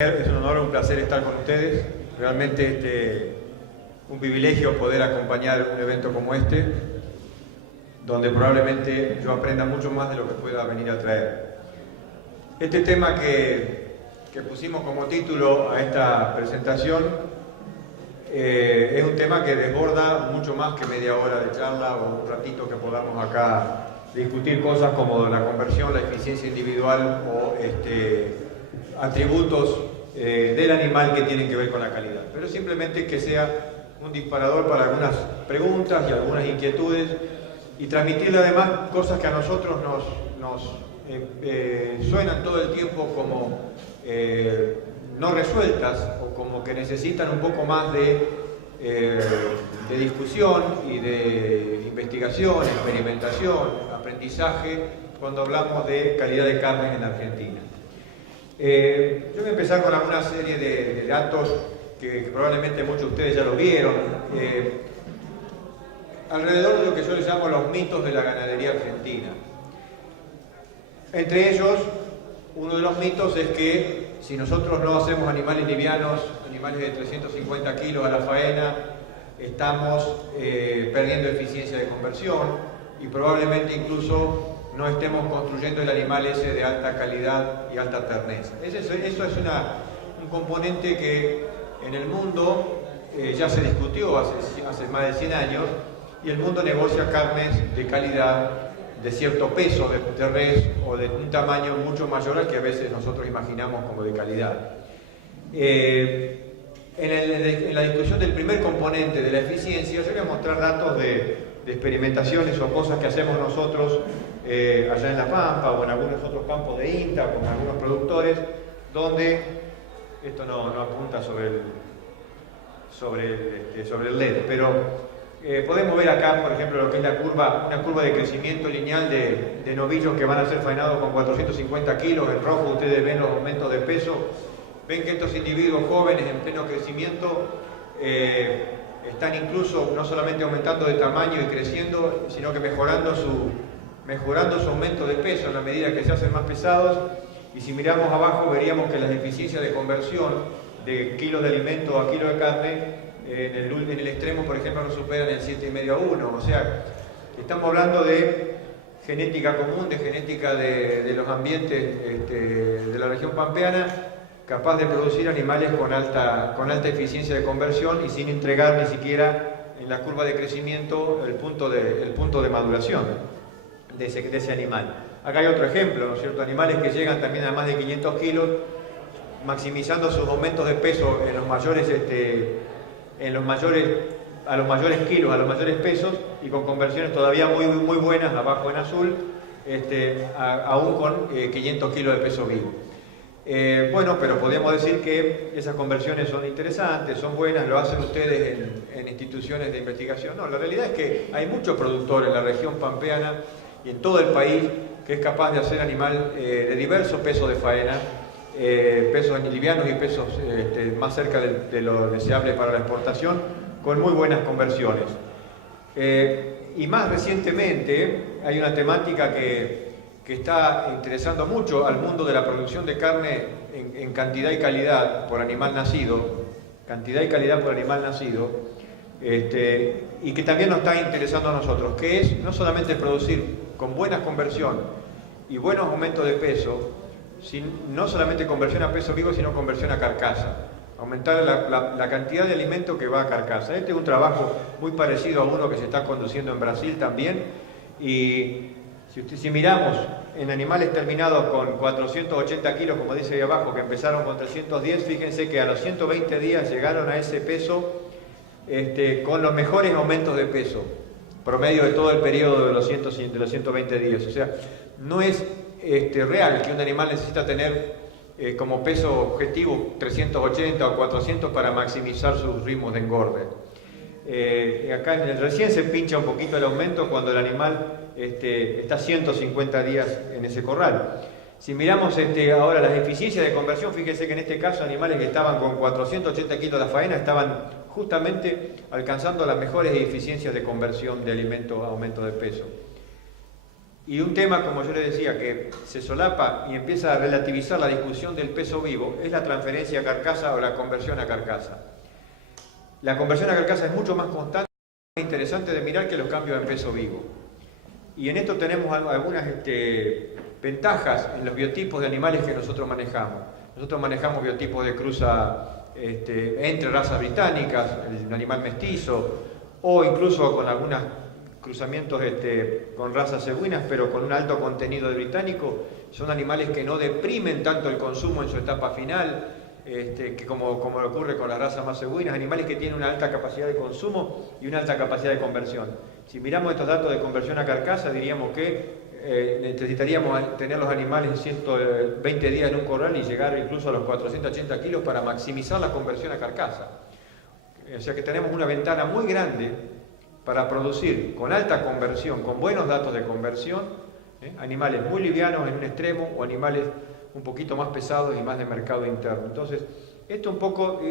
Es un honor, un placer estar con ustedes. Realmente un privilegio poder acompañar un evento como este, donde probablemente yo aprenda mucho más de lo que pueda venir a traer. Este tema que pusimos como título a esta presentación es un tema que desborda mucho más que media hora de charla o un ratito que podamos acá discutir cosas como la conversión, la eficiencia individual o atributos del animal que tienen que ver con la calidad, pero simplemente que sea un disparador para algunas preguntas y algunas inquietudes y transmitirle además cosas que a nosotros nos suenan todo el tiempo como no resueltas o como que necesitan un poco más de discusión y de investigación, experimentación, aprendizaje cuando hablamos de calidad de carne en Argentina. Yo voy a empezar con alguna serie de datos que probablemente muchos de ustedes ya lo vieron, alrededor de lo que yo les llamo los mitos de la ganadería argentina. Entre ellos, uno de los mitos es que si nosotros no hacemos animales livianos, animales de 350 kilos a la faena, estamos perdiendo eficiencia de conversión y probablemente incluso no estemos construyendo el animal ese de alta calidad y alta terneza. Eso es un componente que en el mundo ya se discutió hace más de 100 años y el mundo negocia carnes de calidad, de cierto peso de res o de un tamaño mucho mayor al que a veces nosotros imaginamos como de calidad. En la discusión del primer componente de la eficiencia, yo voy a mostrar datos de experimentaciones o cosas que hacemos nosotros allá en La Pampa o en algunos otros campos de INTA con algunos productores, donde esto no apunta sobre el LED, pero podemos ver acá, por ejemplo, lo que es una curva de crecimiento lineal de novillos que van a ser faenados con 450 kilos. En rojo ustedes ven los aumentos de peso. Ven que estos individuos jóvenes en pleno crecimiento están incluso no solamente aumentando de tamaño y creciendo, sino que mejorando su aumento de peso en la medida que se hacen más pesados. Y si miramos abajo veríamos que las eficiencias de conversión de kilos de alimento a kilos de carne en el extremo, por ejemplo, no superan el 7,5 a 1. O sea, estamos hablando de genética común, de genética de los ambientes de la región pampeana, capaz de producir animales con alta eficiencia de conversión y sin entregar ni siquiera en la curva de crecimiento el punto de maduración de ese animal. Acá hay otro ejemplo, ¿no es cierto? Animales que llegan también a más de 500 kilos, maximizando sus aumentos de peso a los mayores kilos, a los mayores pesos y con conversiones todavía muy buenas, abajo en azul, aún con 500 kilos de peso vivo. Bueno, pero podríamos decir que esas conversiones son interesantes, son buenas, lo hacen ustedes en instituciones de investigación. No, la realidad es que hay muchos productores en la región pampeana y en todo el país que es capaz de hacer animal de diversos pesos de faena, pesos livianos y pesos más cerca de lo deseable para la exportación, con muy buenas conversiones. Y más recientemente hay una temática que está interesando mucho al mundo de la producción de carne en cantidad y calidad por animal nacido, y que también nos está interesando a nosotros, que es no solamente producir con buena conversión y buenos aumentos de peso, no solamente conversión a peso vivo, sino conversión a carcasa, aumentar la cantidad de alimento que va a carcasa. Este es un trabajo muy parecido a uno que se está conduciendo en Brasil también, y si miramos en animales terminados con 480 kilos, como dice ahí abajo, que empezaron con 310, fíjense que a los 120 días llegaron a ese peso con los mejores aumentos de peso, promedio de todo el periodo de los 120 días. O sea, no es real que un animal necesita tener como peso objetivo 380 o 400 para maximizar sus ritmos de engorde. Acá recién se pincha un poquito el aumento cuando el animal está 150 días en ese corral. Si miramos ahora las eficiencias de conversión, fíjense que en este caso animales que estaban con 480 kilos de faena estaban justamente alcanzando las mejores eficiencias de conversión de alimento a aumento de peso. Y un tema, como yo les decía, que se solapa y empieza a relativizar la discusión del peso vivo, es la transferencia a carcasa o la conversión a carcasa. La conversión a carcasa es mucho más constante e interesante de mirar que los cambios en peso vivo. Y en esto tenemos algunas ventajas en los biotipos de animales que nosotros manejamos. Nosotros manejamos biotipos de cruza entre razas británicas, el animal mestizo, o incluso con algunos cruzamientos con razas cebuinas, pero con un alto contenido de británico. Son animales que no deprimen tanto el consumo en su etapa final, que como ocurre con las razas más cebuinas, animales que tienen una alta capacidad de consumo y una alta capacidad de conversión. Si miramos estos datos de conversión a carcasa, diríamos que necesitaríamos tener los animales 120 días en un corral y llegar incluso a los 480 kilos para maximizar la conversión a carcasa. O sea que tenemos una ventana muy grande para producir con alta conversión, con buenos datos de conversión, animales muy livianos en un extremo o animales un poquito más pesados y más de mercado interno. Entonces, esto un poco,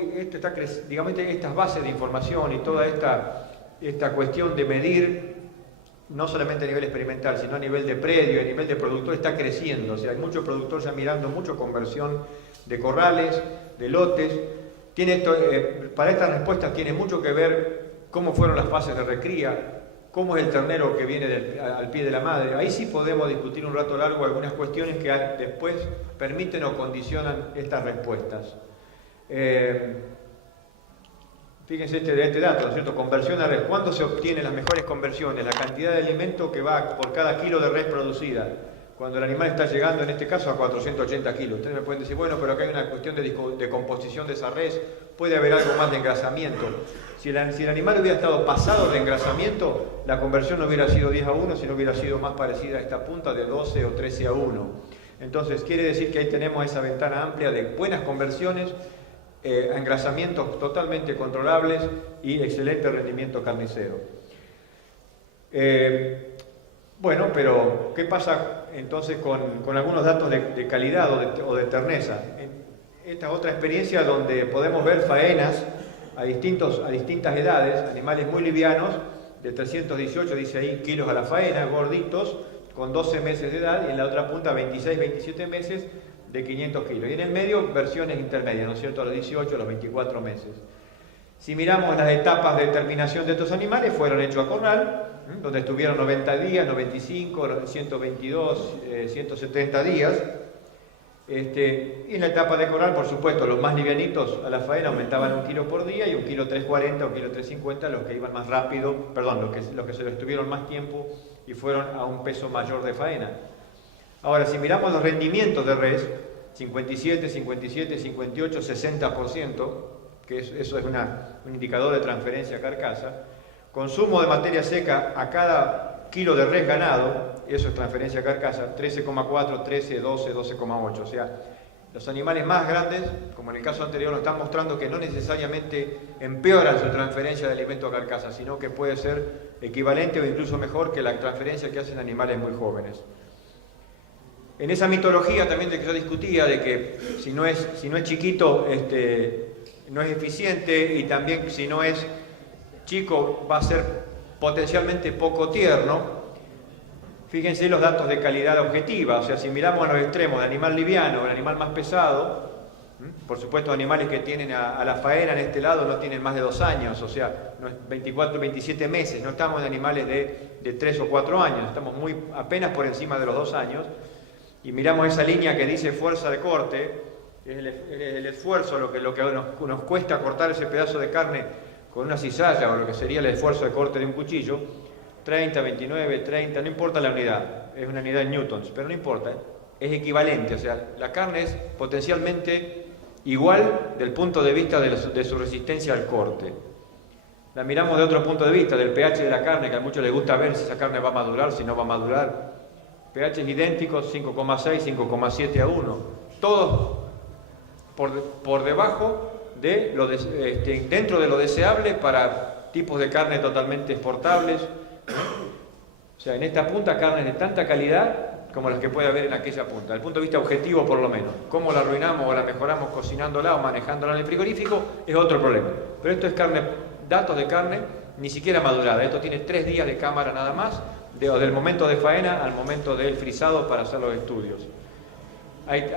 digamos, estas bases de información y toda esta cuestión de medir, no solamente a nivel experimental, sino a nivel de predio, a nivel de productor, está creciendo. O sea, hay muchos productores ya mirando mucho conversión de corrales, de lotes. Para estas respuestas tiene mucho que ver cómo fueron las fases de recría, cómo es el ternero que viene al pie de la madre. Ahí sí podemos discutir un rato largo algunas cuestiones que después permiten o condicionan estas respuestas. Fíjense este dato, ¿no es cierto? Conversión a res. ¿Cuándo se obtienen las mejores conversiones? La cantidad de alimento que va por cada kilo de res producida. Cuando el animal está llegando, en este caso, a 480 kilos. Ustedes me pueden decir, bueno, pero acá hay una cuestión de composición de esa res, puede haber algo más de engrasamiento. Si el animal hubiera estado pasado de engrasamiento, la conversión no hubiera sido 10-1, sino hubiera sido más parecida a esta punta de 12 o 13-1. Entonces, quiere decir que ahí tenemos esa ventana amplia de buenas conversiones, engrasamientos totalmente controlables y excelente rendimiento carnicero. Bueno, pero ¿qué pasa entonces con algunos datos de calidad o de terneza? Esta otra experiencia donde podemos ver faenas a distintas edades, animales muy livianos, de 318, dice ahí, kilos a la faena, gorditos, con 12 meses de edad, y en la otra punta 26, 27 meses, de 500 kilos. Y en el medio, versiones intermedias, ¿no es cierto?, a los 18, a los 24 meses. Si miramos las etapas de terminación de estos animales, fueron hechos a corral, donde estuvieron 90 días, 95, 122, 170 días. Y en la etapa de corral, por supuesto, los más livianitos a la faena aumentaban 1 kilo por día y 1 kilo 340, 1 kilo 350, los que iban más rápido, perdón, los que se lo estuvieron más tiempo y fueron a un peso mayor de faena. Ahora, si miramos los rendimientos de res, 57, 57, 58, 60%, que eso es un indicador de transferencia a carcasa, consumo de materia seca a cada kilo de res ganado, eso es transferencia a carcasa, 13,4, 13, 12, 12,8. O sea, los animales más grandes, como en el caso anterior, nos están mostrando que no necesariamente empeoran su transferencia de alimento a carcasa, sino que puede ser equivalente o incluso mejor que la transferencia que hacen animales muy jóvenes. En esa mitología también de que yo discutía, de que si no es chiquito, no es eficiente, y también si no es chico va a ser potencialmente poco tierno. Fíjense los datos de calidad objetiva, o sea, si miramos a los extremos, el animal liviano, el animal más pesado, por supuesto animales que tienen a la faena en este lado no tienen más de 2 años, o sea, 24, 27 meses, no estamos en animales de 3 o 4 años, estamos apenas por encima de los 2 años, y miramos esa línea que dice fuerza de corte, es el esfuerzo, lo que nos cuesta cortar ese pedazo de carne con una cizalla, o lo que sería el esfuerzo de corte de un cuchillo, 30, 29, 30, no importa la unidad, es una unidad en newtons, pero no importa, es equivalente, o sea, la carne es potencialmente igual del punto de vista de su resistencia al corte. La miramos de otro punto de vista, del pH de la carne, que a muchos les gusta ver si esa carne va a madurar, si no va a madurar. pH idénticos, 5,6, 5,7 a 1, todos por debajo de dentro de lo deseable para tipos de carne totalmente exportables. O sea, en esta punta carnes de tanta calidad como las que puede haber en aquella punta, desde el punto de vista objetivo por lo menos. Cómo la arruinamos o la mejoramos cocinándola o manejándola en el frigorífico es otro problema. Pero esto es carne, datos de carne ni siquiera madurada. Esto tiene 3 días de cámara nada más del momento de faena al momento del frisado para hacer los estudios.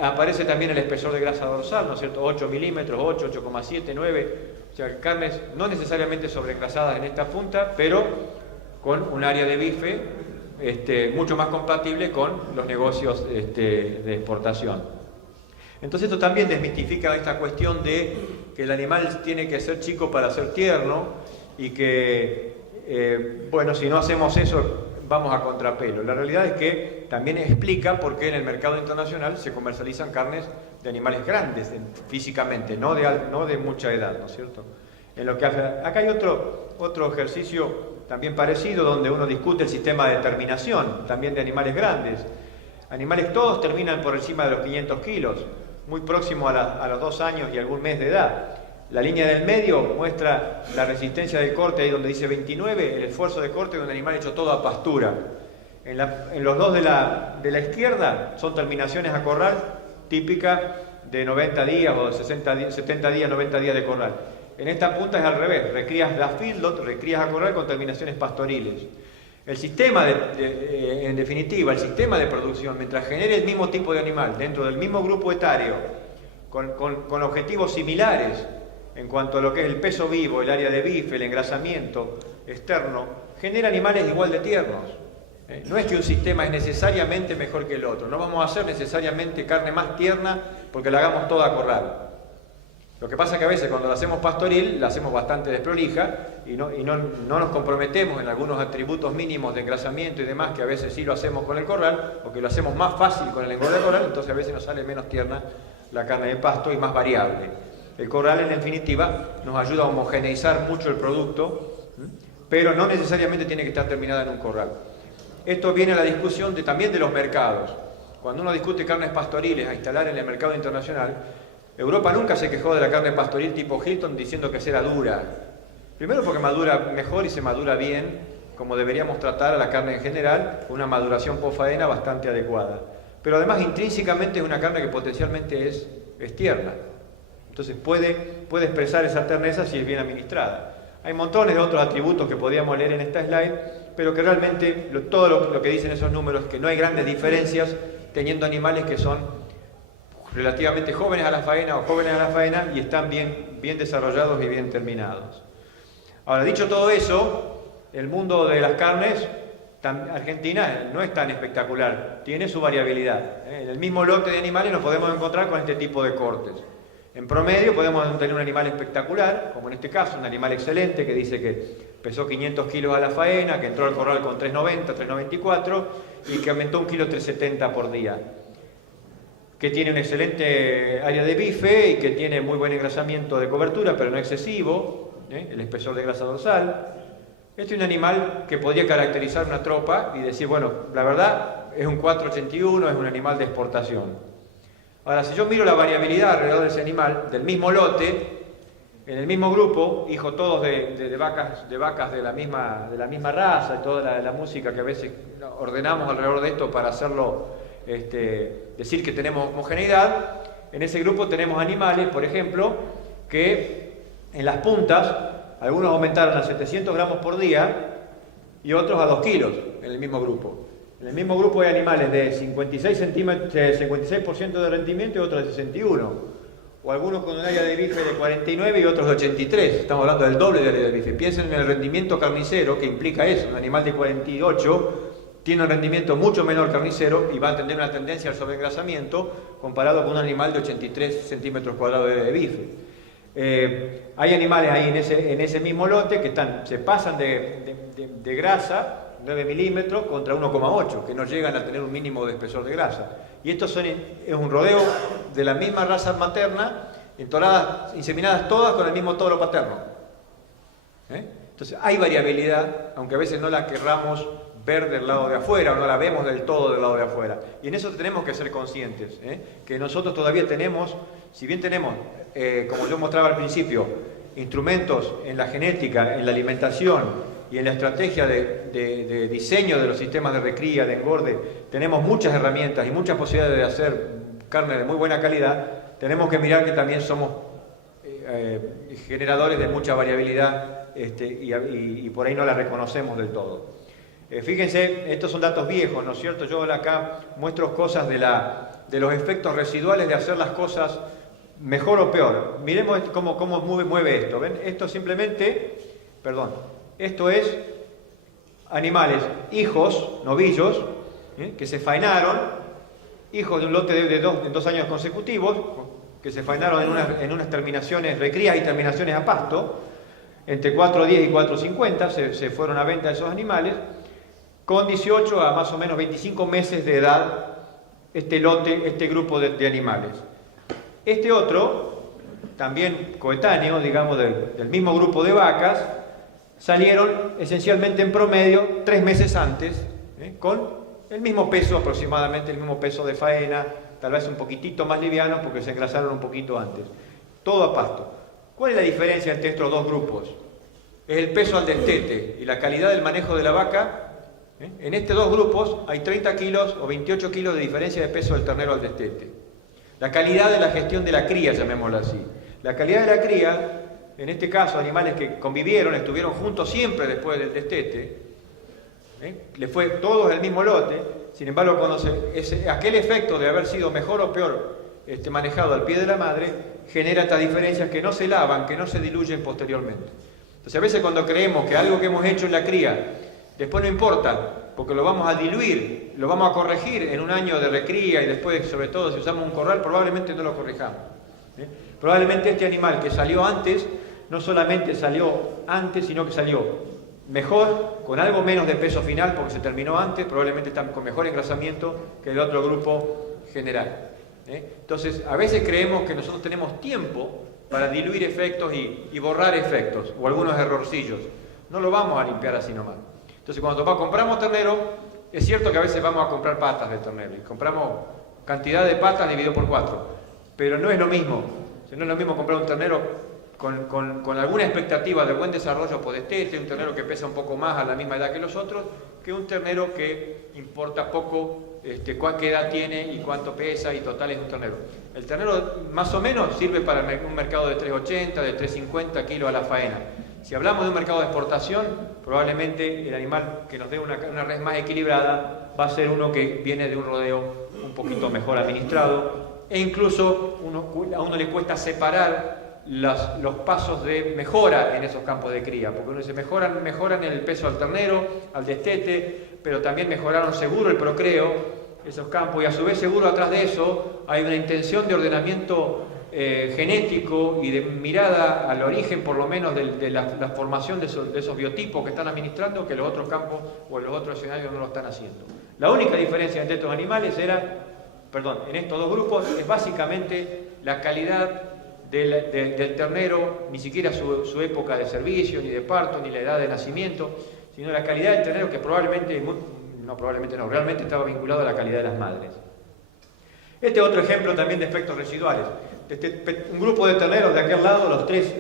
Aparece también el espesor de grasa dorsal, ¿no es cierto? 8 milímetros, 8, 8,7, 9, o sea, carnes no necesariamente sobregrasadas en esta punta, pero con un área de bife mucho más compatible con los negocios de exportación. Entonces esto también desmitifica esta cuestión de que el animal tiene que ser chico para ser tierno y que, bueno, si no hacemos eso vamos a contrapelo. La realidad es que también explica por qué en el mercado internacional se comercializan carnes de animales grandes físicamente, no de mucha edad, ¿no es cierto? Acá hay otro ejercicio también parecido donde uno discute el sistema de terminación, también de animales grandes. Animales todos terminan por encima de los 500 kilos, muy próximo a los 2 años y algún mes de edad. La línea del medio muestra la resistencia del corte, ahí donde dice 29, el esfuerzo de corte de un animal hecho todo a pastura. En los dos de la izquierda son terminaciones a corral típica de 90 días o de 70 días, 90 días de corral. En esta punta es al revés, recrías la feedlot, recrías a corral con terminaciones pastoriles. El sistema, en definitiva, el sistema de producción, mientras genere el mismo tipo de animal dentro del mismo grupo etario, con objetivos similares en cuanto a lo que es el peso vivo, el área de bife, el engrasamiento externo, genera animales igual de tiernos. No es que un sistema es necesariamente mejor que el otro, no vamos a hacer necesariamente carne más tierna porque la hagamos toda a corral. Lo que pasa es que a veces cuando la hacemos pastoril, la hacemos bastante desprolija y no nos comprometemos en algunos atributos mínimos de engrasamiento y demás, que a veces sí lo hacemos con el corral, o que lo hacemos más fácil con el engorde de corral, entonces a veces nos sale menos tierna la carne de pasto y más variable. El corral, en definitiva, nos ayuda a homogeneizar mucho el producto, pero no necesariamente tiene que estar terminada en un corral. Esto viene a la discusión también de los mercados. Cuando uno discute carnes pastoriles a instalar en el mercado internacional, Europa nunca se quejó de la carne pastoril tipo Hilton diciendo que era dura. Primero porque madura mejor y se madura bien, como deberíamos tratar a la carne en general, con una maduración post-faena bastante adecuada. Pero además intrínsecamente es una carne que potencialmente es tierna. Entonces puede expresar esa terneza si es bien administrada. Hay montones de otros atributos que podríamos leer en esta slide, pero que realmente todo lo que dicen esos números es que no hay grandes diferencias teniendo animales que son relativamente jóvenes a la faena o jóvenes a la faena y están bien desarrollados y bien terminados. Ahora, dicho todo eso, el mundo de las carnes, Argentina no es tan espectacular, tiene su variabilidad. En el mismo lote de animales nos podemos encontrar con este tipo de cortes. En promedio podemos tener un animal espectacular, como en este caso, un animal excelente que dice que pesó 500 kilos a la faena, que entró al corral con 390, 394 y que aumentó 1,370 kg por día. Que tiene un excelente área de bife y que tiene muy buen engrasamiento de cobertura, pero no excesivo, el espesor de grasa dorsal. Este es un animal que podría caracterizar una tropa y decir, bueno, la verdad es un 481, es un animal de exportación. Ahora, si yo miro la variabilidad alrededor de ese animal, del mismo lote, en el mismo grupo, hijos todos de vacas de la misma raza y toda la música que a veces ordenamos alrededor de esto para hacerlo, decir que tenemos homogeneidad, en ese grupo tenemos animales, por ejemplo, que en las puntas, algunos aumentaron a 700 gramos por día y otros a 2 kilos en el mismo grupo. En el mismo grupo hay animales de 56% de rendimiento y otros de 61%. O algunos con un área de bife de 49 y otros de 83. Estamos hablando del doble de área de bife. Piensen en el rendimiento carnicero, que implica eso. Un animal de 48 tiene un rendimiento mucho menor carnicero y va a tener una tendencia al sobreengrasamiento comparado con un animal de 83 centímetros cuadrados de área de bife. Hay animales ahí en ese mismo lote que se pasan de grasa, 9 milímetros contra 1,8, que no llegan a tener un mínimo de espesor de grasa. Y estos es un rodeo de la misma raza materna, inseminadas todas con el mismo toro paterno. Entonces hay variabilidad, aunque a veces no la querramos ver del lado de afuera o no la vemos del todo del lado de afuera. Y en eso tenemos que ser conscientes, que nosotros todavía tenemos, si bien tenemos, como yo mostraba al principio, instrumentos en la genética, en la alimentación y en la estrategia de diseño de los sistemas de recría, de engorde, tenemos muchas herramientas y muchas posibilidades de hacer carne de muy buena calidad, tenemos que mirar que también somos generadores de mucha variabilidad y por ahí no la reconocemos del todo. Fíjense, estos son datos viejos, ¿no es cierto? Yo acá muestro cosas de los efectos residuales de hacer las cosas mejor o peor. Miremos cómo mueve esto. ¿Ven? Esto simplemente, esto es animales, hijos, novillos, que se faenaron, hijos de un lote de 2 años consecutivos, que se faenaron en unas terminaciones, recrías y terminaciones a pasto, entre 4.10 y 4.50 se fueron a venta esos animales, con 18 a más o menos 25 meses de edad, este grupo de animales. Este otro, también coetáneo, digamos, del mismo grupo de vacas, salieron esencialmente en promedio 3 meses antes, con el mismo peso, aproximadamente el mismo peso de faena, tal vez un poquitito más liviano porque se engrasaron un poquito antes. Todo a pasto. ¿Cuál es la diferencia entre estos dos grupos? Es el peso al destete y la calidad del manejo de la vaca. En estos dos grupos hay 30 kilos o 28 kilos de diferencia de peso del ternero al destete. La calidad de la gestión de la cría, llamémoslo así. La calidad de la cría, en este caso animales que convivieron, estuvieron juntos siempre después del destete, le fue todos el mismo lote. Sin embargo, cuando aquel efecto de haber sido mejor o peor manejado al pie de la madre, genera estas diferencias que no se lavan, que no se diluyen posteriormente. Entonces, a veces cuando creemos que algo que hemos hecho en la cría después no importa, porque lo vamos a diluir, lo vamos a corregir en un año de recría y después, sobre todo, si usamos un corral, probablemente no lo corrijamos. Probablemente este animal que salió antes, no solamente salió antes, sino que salió mejor, con algo menos de peso final, porque se terminó antes, probablemente está con mejor engrasamiento que el otro grupo general. Entonces, a veces creemos que nosotros tenemos tiempo para diluir efectos y borrar efectos, o algunos errorcillos. No lo vamos a limpiar así nomás. Entonces, cuando compramos ternero, es cierto que a veces vamos a comprar patas de ternero, y compramos cantidad de patas dividido por 4, pero no es lo mismo. No es lo mismo comprar un ternero con alguna expectativa de buen desarrollo podestete, un ternero que pesa un poco más a la misma edad que los otros, que un ternero que importa poco qué edad tiene y cuánto pesa, y total es un ternero. El ternero más o menos sirve para un mercado de 3.80, de 3.50 kilos a la faena. Si hablamos de un mercado de exportación, probablemente el animal que nos dé una res más equilibrada va a ser uno que viene de un rodeo un poquito mejor administrado, e incluso a uno le cuesta separar los pasos de mejora en esos campos de cría, porque uno dice mejoran el peso al ternero, al destete, pero también mejoraron seguro el procreo, esos campos, y a su vez seguro atrás de eso hay una intención de ordenamiento genético y de mirada al origen, por lo menos, de la formación de esos biotipos que están administrando, que los otros campos o los otros escenarios no lo están haciendo. La única diferencia entre estos animales en estos dos grupos, es básicamente la calidad del ternero, ni siquiera su época de servicio, ni de parto, ni la edad de nacimiento, sino la calidad del ternero, que realmente estaba vinculado a la calidad de las madres. Este es otro ejemplo también de efectos residuales. Un grupo de terneros de aquel lado, los tres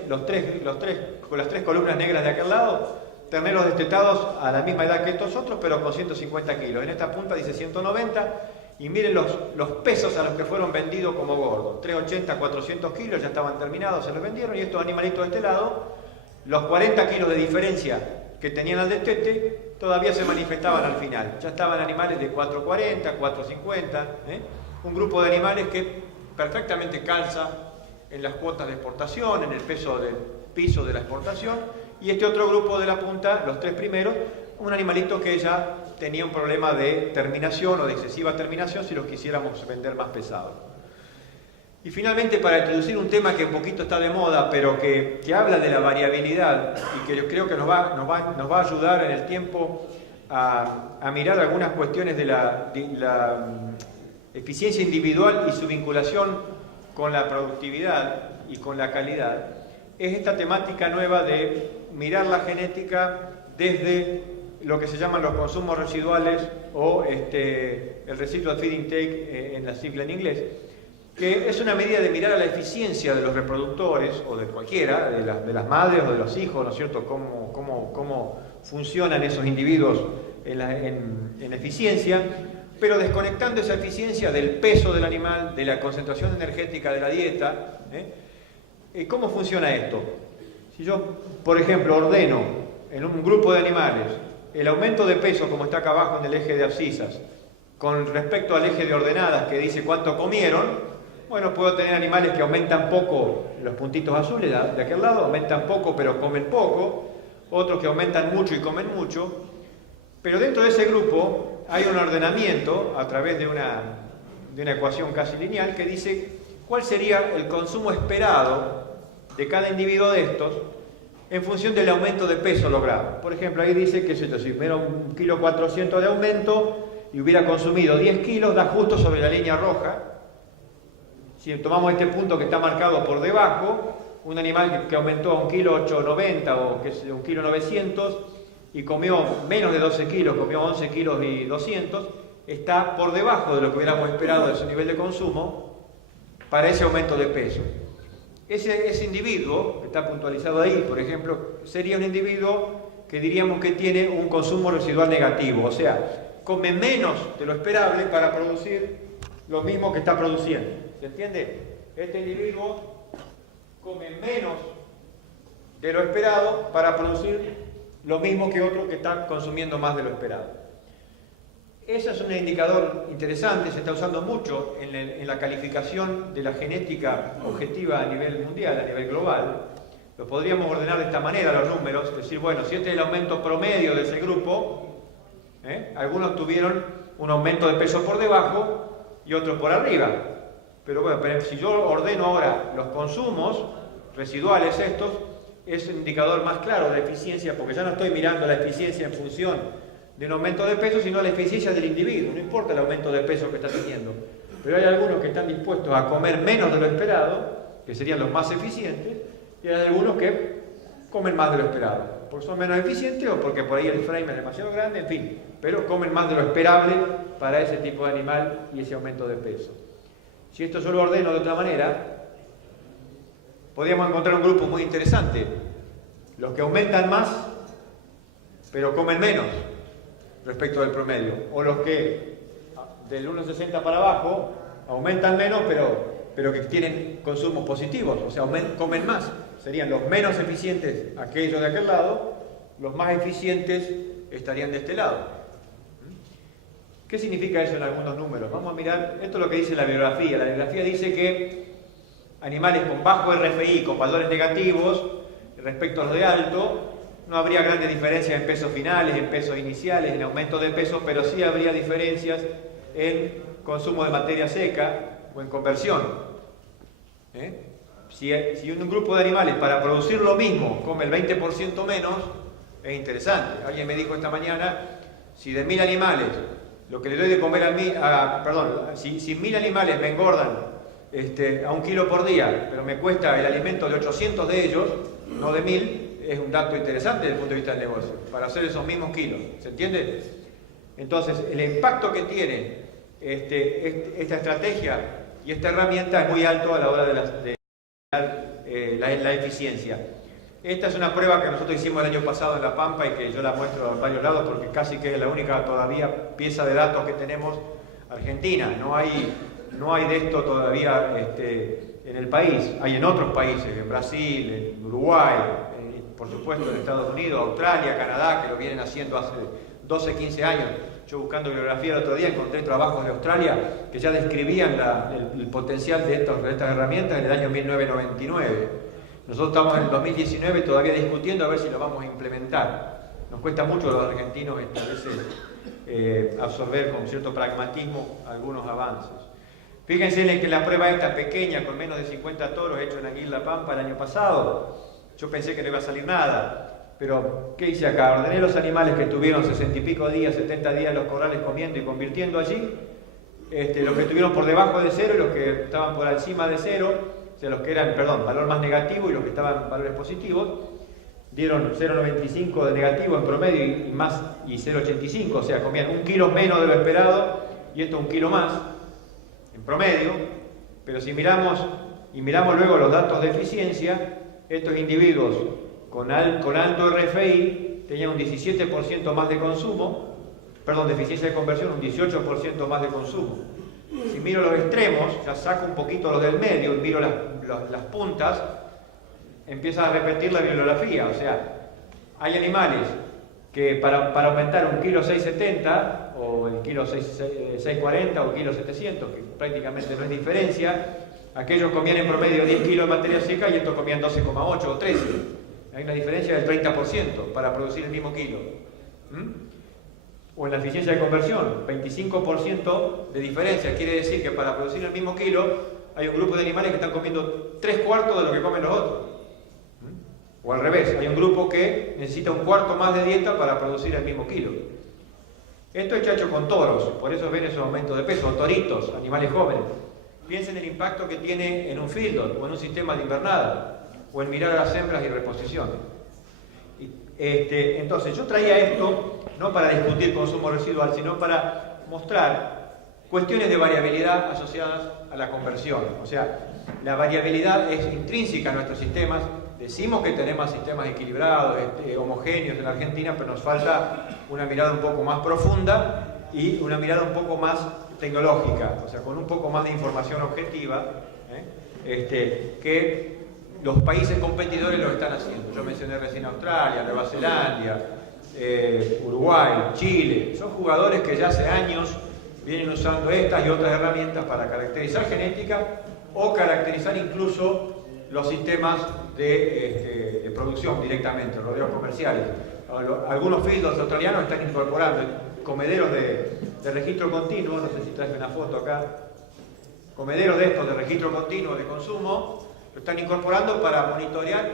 con las 3 columnas negras de aquel lado, terneros destetados a la misma edad que estos otros, pero con 150 kilos. En esta punta dice 190, y miren los pesos a los que fueron vendidos como gordos. 380, 400 kilos, ya estaban terminados, se los vendieron, y estos animalitos de este lado, los 40 kilos de diferencia que tenían al destete, todavía se manifestaban al final. Ya estaban animales de 440, 450, un grupo de animales que perfectamente calza en las cuotas de exportación, en el peso del piso de la exportación, y este otro grupo de la punta, los 3 primeros, un animalito que ya tenía un problema de terminación o de excesiva terminación si los quisiéramos vender más pesados. Y finalmente, para introducir un tema que un poquito está de moda, pero que habla de la variabilidad y que yo creo que nos va a ayudar en el tiempo a mirar algunas cuestiones de la eficiencia individual y su vinculación con la productividad y con la calidad, es esta temática nueva de mirar la genética desde lo que se llaman los consumos residuales o el residual feed intake en la sigla en inglés, que es una medida de mirar a la eficiencia de los reproductores o de cualquiera, de las madres o de los hijos, ¿no es cierto?, cómo funcionan esos individuos en eficiencia, pero desconectando esa eficiencia del peso del animal, de la concentración energética de la dieta. ¿Cómo funciona esto? Si yo, por ejemplo, ordeno en un grupo de animales el aumento de peso, como está acá abajo en el eje de abscisas, con respecto al eje de ordenadas que dice cuánto comieron, bueno, puedo tener animales que aumentan poco, los puntitos azules de aquel lado, aumentan poco pero comen poco, otros que aumentan mucho y comen mucho, pero dentro de ese grupo hay un ordenamiento a través de una ecuación casi lineal que dice cuál sería el consumo esperado de cada individuo de estos en función del aumento de peso logrado. Por ejemplo, ahí dice que si hubiera 1,4 kg de aumento y hubiera consumido 10 kilos, da justo sobre la línea roja. Si tomamos este punto que está marcado por debajo, un animal que aumentó a 1,890 kg o que es 1,900 kg y comió menos de 12 kilos, comió 11 kilos y 200, está por debajo de lo que hubiéramos esperado de su nivel de consumo para ese aumento de peso. Ese individuo, que está puntualizado ahí, por ejemplo, sería un individuo que diríamos que tiene un consumo residual negativo, o sea, come menos de lo esperable para producir lo mismo que está produciendo. ¿Se entiende? Este individuo come menos de lo esperado para producir lo mismo que otro que está consumiendo más de lo esperado. Ese es un indicador interesante, se está usando mucho en la calificación de la genética objetiva a nivel mundial, a nivel global. Lo podríamos ordenar de esta manera los números, decir, bueno, si este es el aumento promedio de ese grupo, algunos tuvieron un aumento de peso por debajo y otros por arriba. Pero bueno, si yo ordeno ahora los consumos residuales estos, es un indicador más claro de eficiencia, porque ya no estoy mirando la eficiencia en función de un aumento de peso, sino la eficiencia del individuo, no importa el aumento de peso que está teniendo. Pero hay algunos que están dispuestos a comer menos de lo esperado, que serían los más eficientes, y hay algunos que comen más de lo esperado, porque son menos eficientes o porque por ahí el frame es demasiado grande, en fin, pero comen más de lo esperable para ese tipo de animal y ese aumento de peso. Si esto yo lo ordeno de otra manera, podríamos encontrar un grupo muy interesante, los que aumentan más, pero comen menos respecto del promedio, o los que del 1,60 para abajo aumentan menos, pero que tienen consumos positivos, o sea, comen más. Serían los menos eficientes aquellos de aquel lado, los más eficientes estarían de este lado. ¿Qué significa eso en algunos números? Vamos a mirar, esto es lo que dice la bibliografía. La bibliografía dice que animales con bajo RFI, con valores negativos respecto a los de alto, no habría grandes diferencias en pesos finales, en pesos iniciales, en aumento de peso, pero sí habría diferencias en consumo de materia seca o en conversión. Si un grupo de animales para producir lo mismo come el 20% menos, es interesante. Alguien me dijo esta mañana, si de 1000 animales, lo que le doy de comer si 1000 animales me engordan a 1 kilo por día, pero me cuesta el alimento de 800 de ellos, no de 1000, es un dato interesante desde el punto de vista del negocio, para hacer esos mismos kilos. ¿Se entiende? Entonces, el impacto que tiene esta estrategia y esta herramienta es muy alto a la hora de la eficiencia. Esta es una prueba que nosotros hicimos el año pasado en La Pampa y que yo la muestro a varios lados porque casi que es la única todavía pieza de datos que tenemos argentina. No hay de esto todavía en el país. Hay en otros países, en Brasil, en Uruguay, por supuesto en Estados Unidos, Australia, Canadá, que lo vienen haciendo hace 12, 15 años. Yo buscando bibliografía el otro día encontré trabajos de Australia que ya describían el potencial de estas herramientas en el año 1999. Nosotros estamos en el 2019 todavía discutiendo a ver si lo vamos a implementar. Nos cuesta mucho a los argentinos a veces absorber con cierto pragmatismo algunos avances. Fíjense en que la prueba esta pequeña con menos de 50 toros hecho en Aguil La Pampa el año pasado, yo pensé que no iba a salir nada, pero ¿qué hice acá? Ordené los animales que tuvieron 60 y pico días, 70 días en los corrales comiendo y convirtiendo allí, los que estuvieron por debajo de cero y los que estaban por encima de cero, o sea, los que eran, valor más negativo y los que estaban en valores positivos, dieron 0,95 de negativo en promedio y 0,85, o sea, comían 1 kilo menos de lo esperado y esto 1 kilo más en promedio, pero si miramos luego los datos de eficiencia, estos individuos con alto RFI tenían un 17% más de consumo, de eficiencia de conversión, un 18% más de consumo. Si miro los extremos, ya saco un poquito los del medio y miro las puntas, empieza a repetir la bibliografía, o sea, hay animales que para aumentar un kilo 670 o el kilo 640 o el kilo 700, que prácticamente no es diferencia, aquellos comían en promedio 10 kilos de materia seca y estos comían 12,8 o 13. Hay una diferencia del 30% para producir el mismo kilo. O en la eficiencia de conversión, 25% de diferencia. Quiere decir que para producir el mismo kilo hay un grupo de animales que están comiendo 3/4 de lo que comen los otros. O al revés, hay un grupo que necesita 1/4 más de dieta para producir el mismo kilo. Esto está hecho con toros, por eso ven esos aumentos de peso, o toritos, animales jóvenes. Piensen en el impacto que tiene en un feedlot o en un sistema de invernada, o en mirar a las hembras y reposición. Entonces, yo traía esto no para discutir consumo residual, sino para mostrar cuestiones de variabilidad asociadas a la conversión. O sea, la variabilidad es intrínseca a nuestros sistemas. Decimos que tenemos sistemas equilibrados, homogéneos en la Argentina, pero nos falta una mirada un poco más profunda y una mirada un poco más tecnológica, o sea, con un poco más de información objetiva, que los países competidores lo están haciendo. Yo mencioné recién Australia, Nueva Zelanda, Uruguay, Chile. Son jugadores que ya hace años vienen usando estas y otras herramientas para caracterizar genética o caracterizar incluso los sistemas de producción directamente, rodeos comerciales. Algunos feedlots australianos están incorporando comederos de registro continuo, no sé si traje una foto acá, comederos de estos de registro continuo de consumo, lo están incorporando para monitorear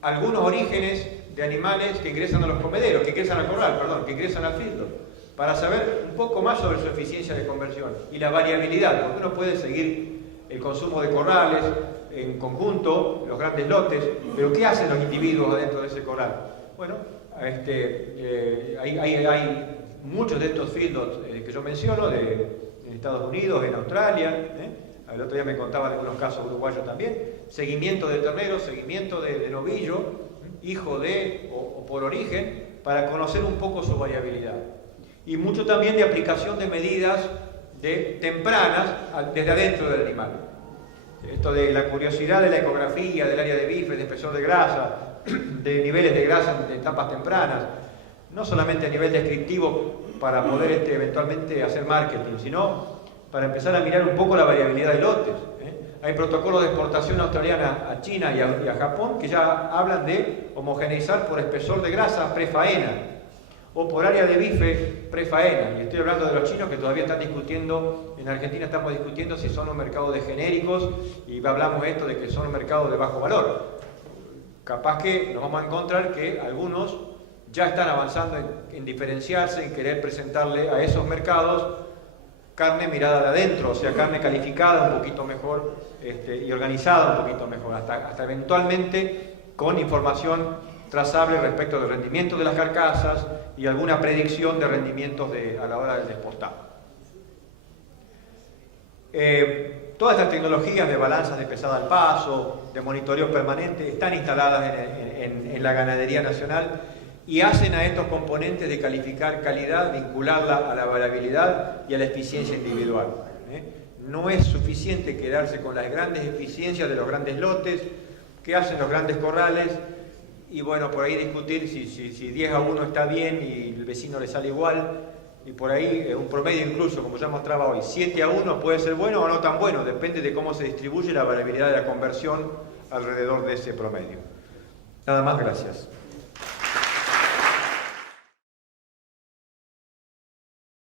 algunos orígenes de animales que ingresan a los comederos, que ingresan al corral, perdón, que ingresan al feedlot, para saber un poco más sobre su eficiencia de conversión y la variabilidad, porque uno puede seguir el consumo de corrales en conjunto, los grandes lotes, pero ¿qué hacen los individuos adentro de ese corral? Bueno, hay muchos de estos feedlots que yo menciono, en Estados Unidos, en Australia, el otro día me contaban algunos casos uruguayos también, seguimiento de terneros, seguimiento de novillo, hijo de o por origen, para conocer un poco su variabilidad. Y mucho también de aplicación de medidas tempranas desde adentro del animal. Esto de la curiosidad de la ecografía, del área de bife, de espesor de grasa, de niveles de grasa en etapas tempranas, no solamente a nivel descriptivo para poder eventualmente hacer marketing, sino para empezar a mirar un poco la variabilidad de lotes. Hay protocolos de exportación australiana a China y a Japón que ya hablan de homogeneizar por espesor de grasa prefaena o por área de bife prefaena. Y estoy hablando de los chinos que todavía están discutiendo, en Argentina estamos discutiendo si son un mercado de genéricos y hablamos esto de que son un mercado de bajo valor. Capaz que nos vamos a encontrar que algunos ya están avanzando en diferenciarse, en querer presentarle a esos mercados carne mirada de adentro, o sea, carne calificada un poquito mejor y organizada un poquito mejor, hasta eventualmente con información trazable respecto del rendimiento de las carcasas y alguna predicción de rendimientos a la hora del despostado. Todas estas tecnologías de balanzas de pesada al paso, de monitoreo permanente, están instaladas en la ganadería nacional y hacen a estos componentes de calificar calidad, vincularla a la variabilidad y a la eficiencia individual. No es suficiente quedarse con las grandes eficiencias de los grandes lotes que hacen los grandes corrales y bueno, por ahí discutir si 10-1 está bien y el vecino le sale igual, y por ahí un promedio incluso, como ya mostraba hoy, 7-1 puede ser bueno o no tan bueno, depende de cómo se distribuye la variabilidad de la conversión alrededor de ese promedio. Nada más, gracias.